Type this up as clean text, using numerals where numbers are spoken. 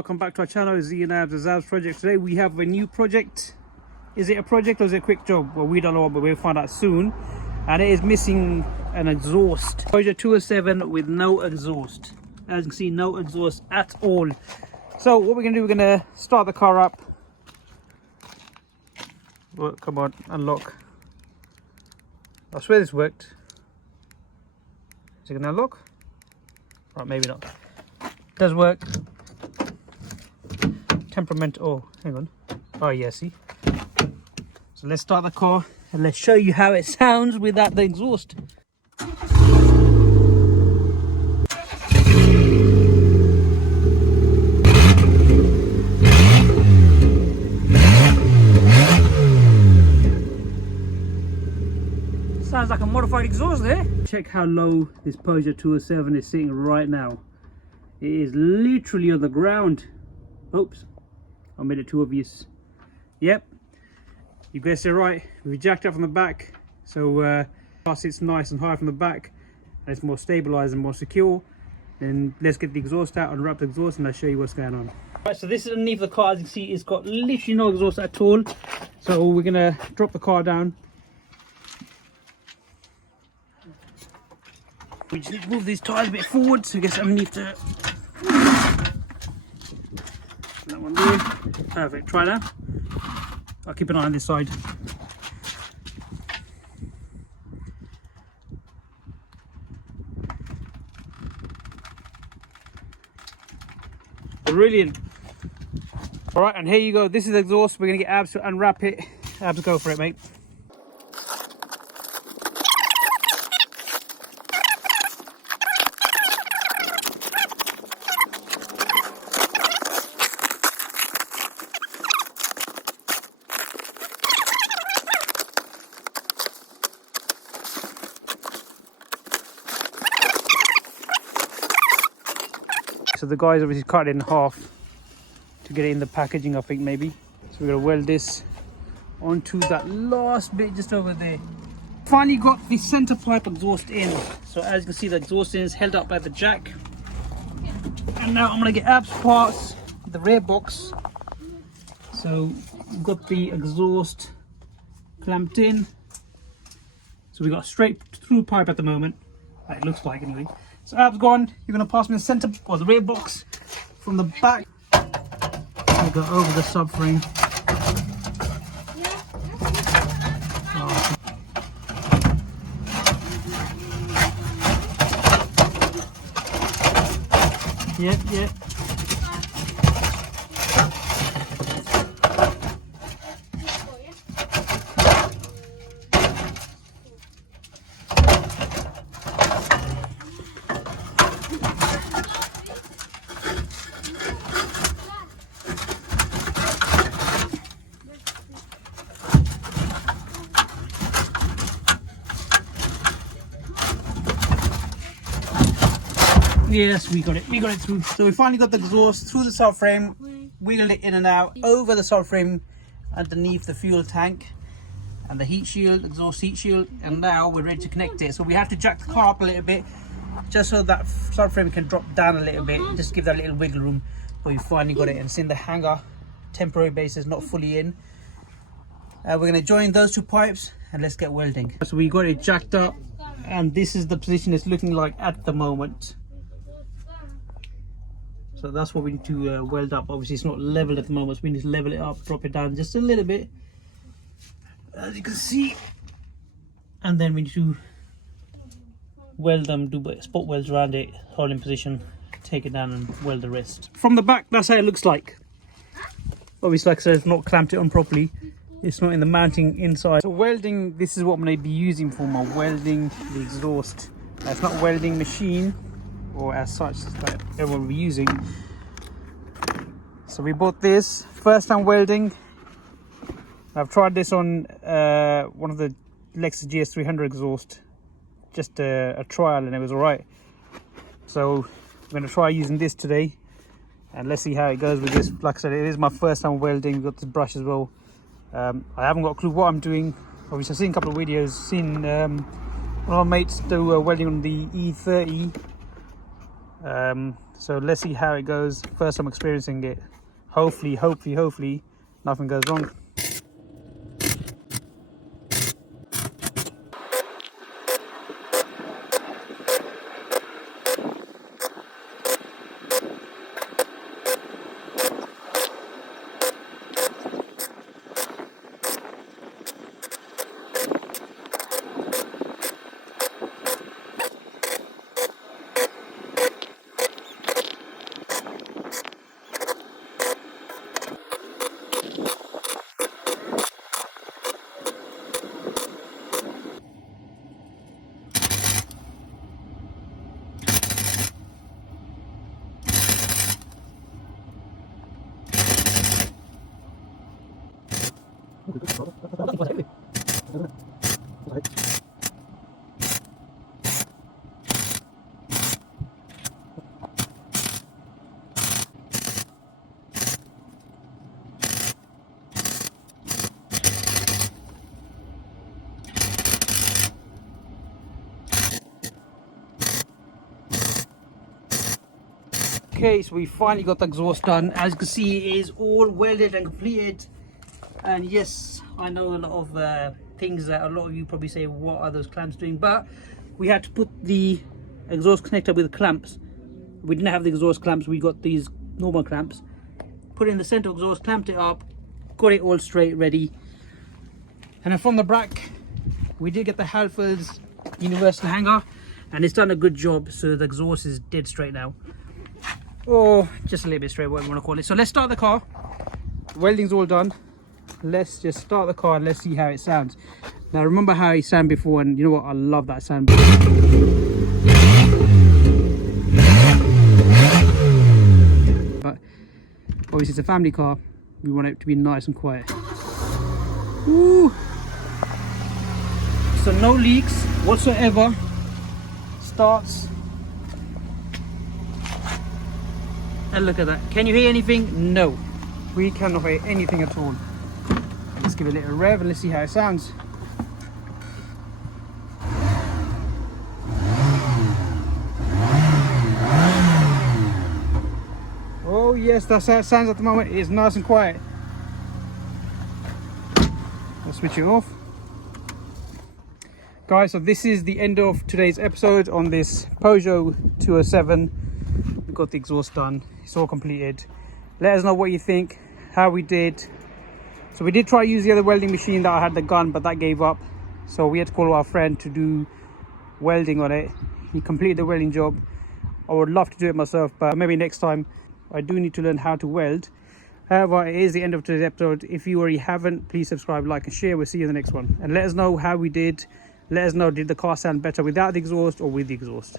welcome back to our channel. It's the Zab's project. Today we have a new project. Is it a project or is it a quick job? Well, we don't know, but we'll find out soon. And it is missing an exhaust. Peugeot 207 with no exhaust. As you can see, no exhaust at all. So what we're gonna do, we're gonna start the car up. Well, come on, unlock. I swear this worked. Is it gonna unlock? Right, maybe not. Does work. Temperament. Oh, hang on. Oh yeah, see. So let's start the car and let's show you how it sounds without the exhaust. Sounds like a modified exhaust there. Check how low this Peugeot 207 is sitting right now. It is literally on the ground. Oops, I made it too obvious. Yep, you guessed it right. We jacked up from the back, so car sits nice and high from the back, and it's more stabilized and more secure. Then let's get the exhaust out, unwrap the exhaust, and I'll show you what's going on. Right, so this is underneath the car. As you can see, it's got literally no exhaust at all. So we're gonna drop the car down. We just need to move these tires a bit forward so it gets underneath the... That one there. Perfect. Try that. I'll keep an eye on this side. Brilliant. Alright, and here you go. This is the exhaust. We're going to get Abs to unwrap it. Abs, go for it, mate. So the guys obviously cut it in half to get it in the packaging, I think, maybe. So we're going to weld this onto that last bit just over there. Finally got the center pipe exhaust in. So as you can see, the exhaust is held up by the jack. And now I'm going to get Abs parts, the rear box. So we've got the exhaust clamped in. So we've got a straight through pipe at the moment. It looks like, anyway. So Ab's gone. You're going to pass me the center or the rear box from the back. We'll go over the subframe. Oh. Yep. Yes, we got it through. So we finally got the exhaust through the subframe, wiggled it in and out, over the subframe, underneath the fuel tank, and the heat shield, exhaust heat shield, and now we're ready to connect it. So we have to jack the car up a little bit, just so that subframe can drop down a little bit, just give that little wiggle room. But we finally got it, and it's in the hanger, temporary basis, not fully in. We're going to join those two pipes, and let's get welding. So we got it jacked up, and this is the position it's looking like at the moment. So that's what we need to weld up. Obviously it's not leveled at the moment, so we need to level it up, drop it down just a little bit, as you can see, and then we need to weld them, do spot welds around it, hold in position, take it down and weld the rest. From the back, that's how it looks like. Obviously, like I said, it's not clamped it on properly, it's not in the mounting inside. So welding, this is what I'm going to be using for my welding the exhaust. It's not welding machine or as such that everyone will be using. So we bought this first time welding. I've tried this on one of the Lexus GS300 exhaust, just a trial, and it was alright. So I'm going to try using this today, and let's see how it goes with this. Like I said, it is my first time welding. We've got this brush as well. I haven't got a clue what I'm doing. Obviously I've seen a couple of videos, seen one of my mates do welding on the E30 So let's see how it goes. First time experiencing it. Hopefully nothing goes wrong. Okay, so we finally got the exhaust done. As you can see, it is all welded and completed. And yes, I know a lot of things that a lot of you probably say, what are those clamps doing? But we had to put the exhaust connector with the clamps. We didn't have the exhaust clamps, we got these normal clamps. Put it in the center exhaust, clamped it up, got it all straight, ready. And then from the back, we did get the Halfords universal hanger, and it's done a good job, so the exhaust is dead straight now. Or just a little bit straight, whatever you want to call it. So let's start the car. Welding's all done. Let's just start the car and let's see how it sounds. Now remember how it sounded before, and you know what, I love that sound. But obviously it's a family car, we want it to be nice and quiet. Woo! So no leaks whatsoever. Starts. And look at that. Can you hear anything? No. We cannot hear anything at all. Let's give it a little rev and let's see how it sounds. Oh yes, that's how it sounds at the moment. It is nice and quiet. I'll switch it off. Guys, so this is the end of today's episode on this Peugeot 207. We got the exhaust done, it's all completed. Let us know what you think, how we did. So we did try to use the other welding machine that I had the gun, but that gave up. So we had to call our friend to do welding on it. He completed the welding job. I would love to do it myself, but maybe next time. I do need to learn how to weld. However, it is the end of today's episode. If you already haven't, please subscribe, like and share. We'll see you in the next one. And let us know how we did. Let us know, did the car sound better without the exhaust or with the exhaust?